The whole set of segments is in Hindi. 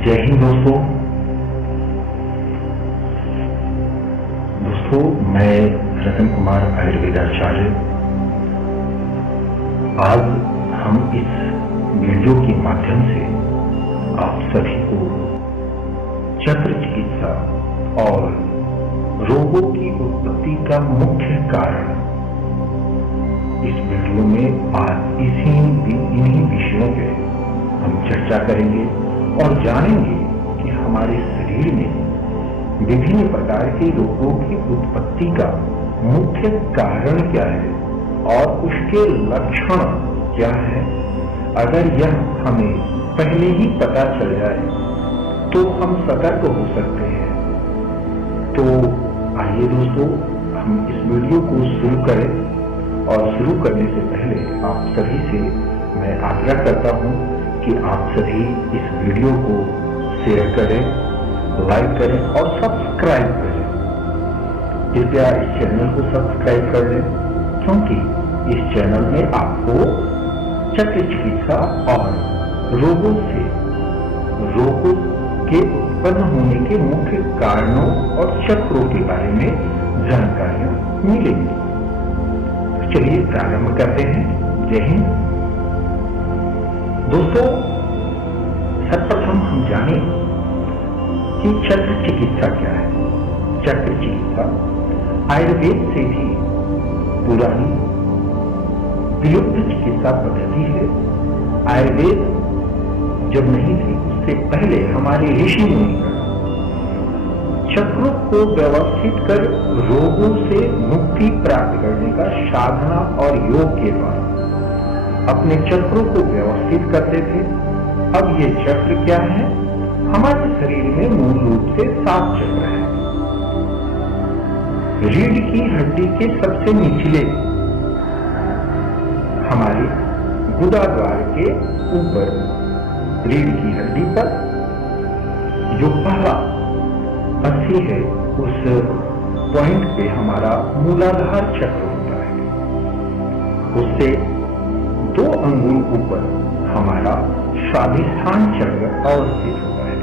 जय हिंद दोस्तों, मैं रतन कुमार आयुर्वेदाचार्य। आज हम इस वीडियो के माध्यम से आप सभी को चक्र चिकित्सा और रोगों की उत्पत्ति का मुख्य कारण इस वीडियो में आज इन्हीं विषयों पे हम चर्चा करेंगे और जानेंगे कि हमारे शरीर में विभिन्न प्रकार के रोगों की उत्पत्ति का मुख्य कारण क्या है और उसके लक्षण क्या है। अगर यह हमें पहले ही पता चल जाए तो हम सतर्क हो सकते हैं। तो आइए दोस्तों, हम इस वीडियो को शुरू करें और शुरू करने से पहले आप सभी से मैं आग्रह करता हूं कि आप सभी इस वीडियो को शेयर करें, लाइक करें और सब्सक्राइब करें। कृपया इस चैनल को सब्सक्राइब कर लें, क्योंकि इस चैनल में आपको चक्र चिकित्सा और रोगों के उत्पन्न होने के मुख्य कारणों और चक्रों के बारे में जानकारियां मिलेंगी। चलिए प्रारंभ करते हैं। जय हिंद दोस्तों, सर्वप्रथम हम जाने कि चक्र चिकित्सा क्या है। चक्र चिकित्सा आयुर्वेद से भी पुरानी विलुप्त चिकित्सा पद्धति है। आयुर्वेद जब नहीं थी उससे पहले हमारे ऋषि मुनि चक्रों को व्यवस्थित कर रोगों से मुक्ति प्राप्त करने का साधना और योग के द्वारा अपने चक्रों को व्यवस्थित करते थे। अब ये चक्र क्या है? हमारे शरीर में मूल रूप से 7 चक्र हैं। रीढ़ की हड्डी के सबसे निचले हमारे गुदा द्वार के ऊपर रीढ़ की हड्डी पर जो पहला अस्थि है, उस पॉइंट पे हमारा मूलाधार चक्र होता है। उससे 2 अंगुल ऊपर हमारा स्वाधिष्ठान चक्र अवस्थित होता है।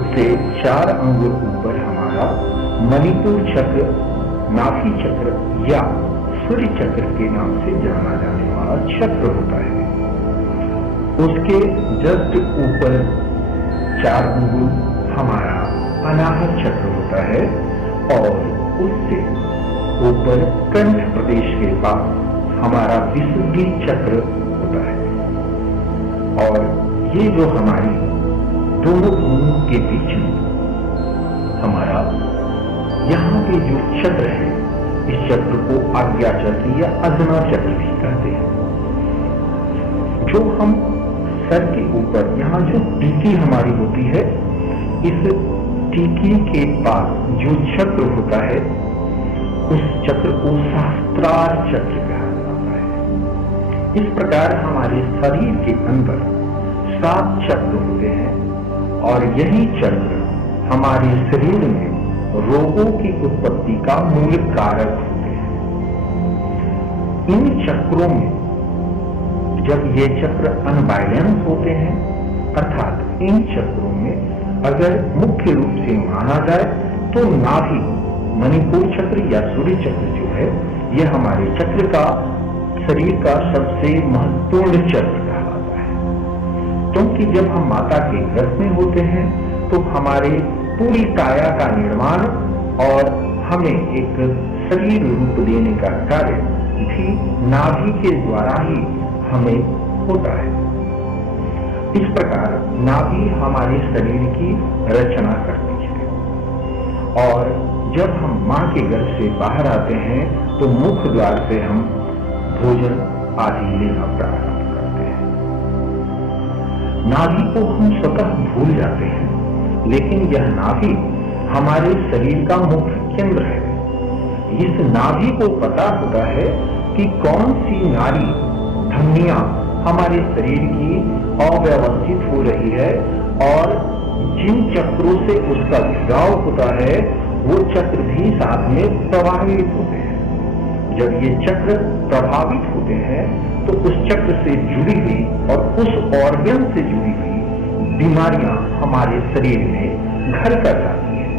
उससे 4 अंगुल ऊपर हमारा मणिपुर चक्र, नाभि चक्र या सूर्य चक्र के नाम से जाना जाने वाला चक्र होता है। उसके जस्ट ऊपर 4 अंगुल हमारा अनाहत चक्र होता है और उससे ऊपर कंठ प्रदेश के पास हमारा विशुद्धि चक्र होता है। और ये जो हमारी दोनों भूमों के बीच में हमारा यहाँ पे जो चक्र है, इस चक्र को आज्ञा चक्र या अजना चक्र भी कहते हैं। जो हम सर के ऊपर यहाँ जो टीकी हमारी होती है, इस टीकी के पास जो चक्र होता है, उस चक्र को सहस्त्रार चक्र कहा जाता है। इस प्रकार हमारे शरीर के अंदर 7 चक्र होते हैं और यही चक्र हमारे शरीर में रोगों की उत्पत्ति का मूल कारक होते हैं। इन चक्रों में जब ये चक्र अनबैलेंस होते हैं, अर्थात इन चक्रों में अगर मुख्य रूप से माना जाए तो नाभि, मणिपुर चक्र या सूर्य चक्र जो है, यह हमारे चक्र का, शरीर का सबसे महत्वपूर्ण चक्र कहा जाता है। क्योंकि जब हम माता के गर्भ में होते हैं तो हमारे पूरी काया का निर्माण और हमें एक शरीर रूप देने का कार्य भी नाभि के द्वारा ही हमें होता है। इस प्रकार नाभि हमारे शरीर की रचना करती है और जब हम मां के गर्भ से बाहर आते हैं तो मुख द्वार से हम भोजन आदि लेना प्रारंभ करते हैं। नाभि को हम स्वतः भूल जाते हैं, लेकिन यह नाभि हमारे शरीर का मुख्य केंद्र है। इस नाभि को पता होता है कि कौन सी नाड़ी धमनियां हमारे शरीर की अव्यवस्थित हो रही है और जिन चक्रों से उसका जुड़ाव होता है वो चक्र भी साथ में प्रभावित होते हैं। जब ये चक्र प्रभावित होते हैं तो उस चक्र से जुड़ी हुई और उस ऑर्गन से जुड़ी हुई बीमारियां हमारे शरीर में घर कर जाती हैं।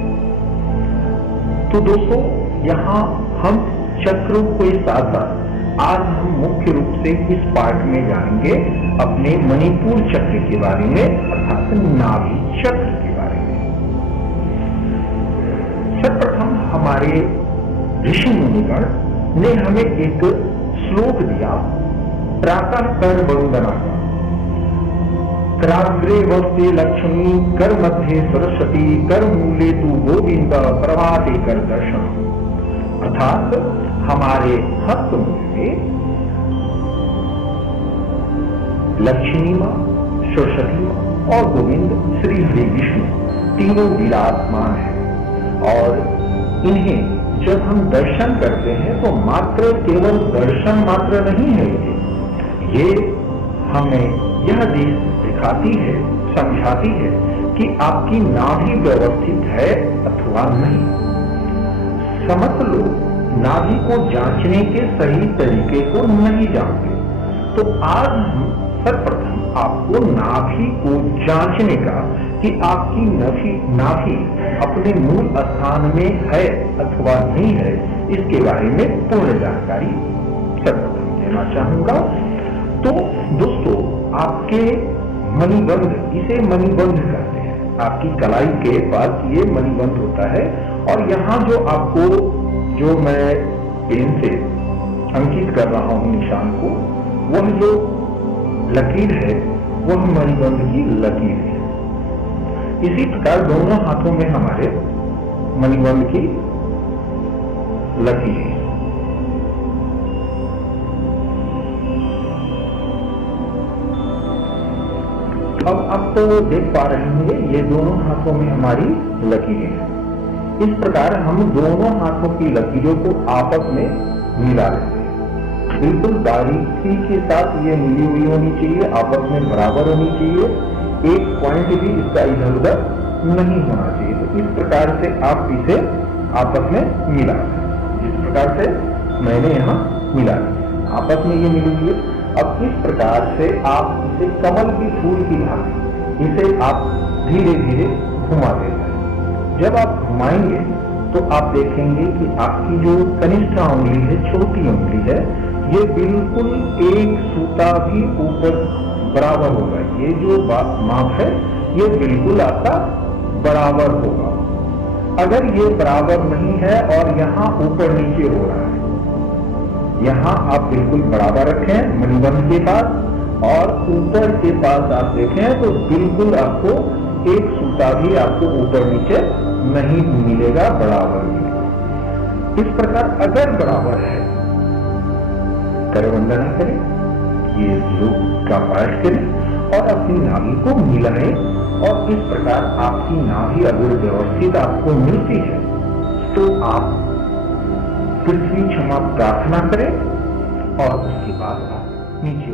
तो दोस्तों, यहाँ हम चक्रों के साथ साथ आज हम मुख्य रूप से इस पार्ट में जानेंगे अपने मणिपुर चक्र के बारे में, अर्थात नाभि चक्र के बारे में। सर्वप्रथम हमारे ऋषि मुनिगण ने हमें एक श्लोक दिया प्रातः कर वंदना का। कराग्रे वस्ते लक्ष्मी, कर मध्य सरस्वती, कर मूले तू गोविंद, प्रभाते कर दर्शन। अर्थात हमारे हस्त में लक्ष्मी मां, सरस्वती मां और गोविंद श्री हरि विष्णु तीनों विराजमान है। और इन्हें जब हम दर्शन करते हैं तो मात्र केवल दर्शन मात्र नहीं है, ये हमें यह दिखाती है, समझाती है कि आपकी नाभि व्यवस्थित है अथवा नहीं। समस्त लोग नाभि को जांचने के सही तरीके को नहीं जानते, तो आज हम सर्वप्रथम आपको नाभि को जांचने का कि आपकी नाभि अपने मूल स्थान में है अथवा नहीं है, इसके बारे में पूर्ण जानकारी सर्वप्रथम देना चाहूंगा। तो दोस्तों, आपके मणिबंध, इसे मणिबंध कहते हैं, आपकी कलाई के पास ये मणिबंध होता है और यहाँ जो आपको, जो मैं पेन से अंकित कर रहा हूं निशान को, वह जो लकीर है वह मणिबंध की लकीर है। इसी प्रकार दोनों हाथों में हमारे मणिबंध की लकीर है। अब आप तो देख पा रहे होंगे ये दोनों हाथों में हमारी लकीरें हैं। इस प्रकार हम दोनों हाथों की लकीरों को आपस में मिला लेते हैं। बिल्कुल बारीकी के साथ ये मिली हुई होनी चाहिए, आपस में बराबर होनी चाहिए, एक पॉइंट भी इसका इधर उधर नहीं होना चाहिए। तो इस प्रकार से आप इसे आपस में मिला लें, जिस प्रकार से मैंने यहाँ मिला लिया, आपस में ये मिली हुई है। अब इस प्रकार से आप इसे कमल की फूल की भांति इसे आप धीरे धीरे घुमा देते हैं। जब आप घुमाएंगे तो आप देखेंगे कि आपकी जो कनिष्ठ उंगली है, छोटी उंगली है, ये बिल्कुल एक सूता भी ऊपर बराबर होगा। ये जो माप है ये बिल्कुल आपका बराबर होगा। अगर ये बराबर नहीं है और यहाँ ऊपर नीचे हो रहा है, यहाँ आप बिल्कुल बराबर रखें मणिबंध के पास, और ऊपर के पास आप देखें तो बिल्कुल आपको एक सूता भी आपको ऊपर नीचे नहीं मिलेगा, बराबर मिलेगा। इस प्रकार अगर बराबर है, कर वंदना करें, ये श्लोक का पाठ करें और अपनी नाभि को मिलाएं, और इस प्रकार आपकी नाभि अगर व्यवस्थित आपको मिलती है तो आप पृथ्वी क्षमा प्रार्थना करें और उसके बाद आप नीचे